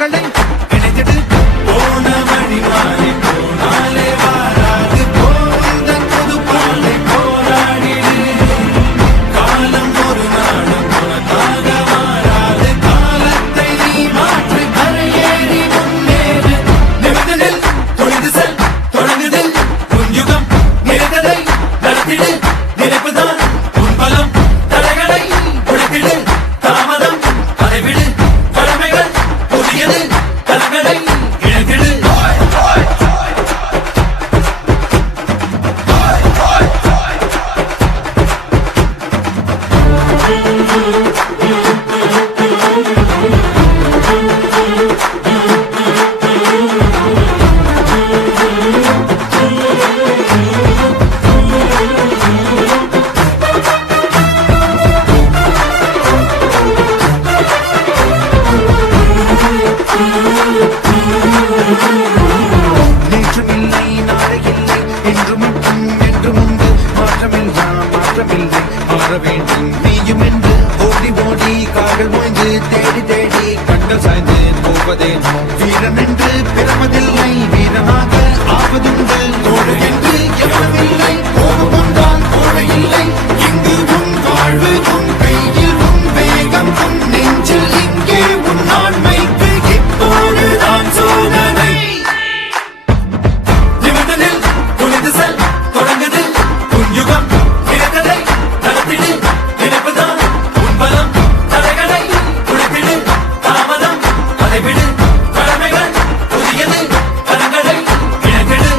கரங்களை இணைத்திடு போன வழி மாறி போனாலே வாராது போந்த புது பாலை போராடிடு காலம் ஒரு நாளும் உனக்காக மாறாது காலத்தை நீ மாற்றி கரையேறி முன்னேறு நிமிடத்தில் தொழுது செல் தொடங்குதில் புஞ்சுகம் நிறைந்ததை நடத்திடு நினைப்புதான் உன் பலம் தடைகளை உடைத்திடு தாமதம் அதை விடு கடமைகள் புதியது கலங்களை இணைத்திடு நேற்றுமில்லை நாளையில்லை என்றும் என்றும் உண்டு மாற்றமில்லா மாற்றமில்லை மாற வேண்டும் நீயும் என்று ஓடி ஓடி கால்கள் ஓய்ந்து தேடி தேடி கண்கள் சாய்ந்து போவதே வீரன் என்று பிறப்பதில்லை வீரனாக ஆவதுண்டு தோடு என்று எவனமில்லை கோபம் கொண்டால் கோடை இல்லை இங்கு உன் வாழ்வு உன் கையில் உன் வேகம் உன் நெஞ்சில் இங்கே உன் ஆண்மைக்கு இப்போதுதான் சோதனை நிமிடத்தில் துணிந்து செல் தொடங்குது புஞ்சுகம் இணைத்ததை நடத்திடு நினைப்புதான் உன் பலம் தடைகளை உடைத்திடு தாமதம் அதை விடு கடமைகள் புதியது கரங்களை இணைத்திடு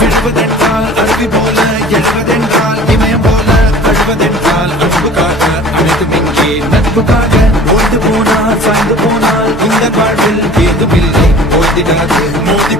விழுவதென்றால் அருவி போல எழுவதென்றால் இமயம் போல அழுவதென்றால் அன்பு காக்க அனைத்தும் இங்கே நட்புக்காக ஓய்ந்து போனால் சாய்ந்து போனால் இந்த வாழ்வில் ஏதுமில்லை ஓய்ந்திடாது மோதி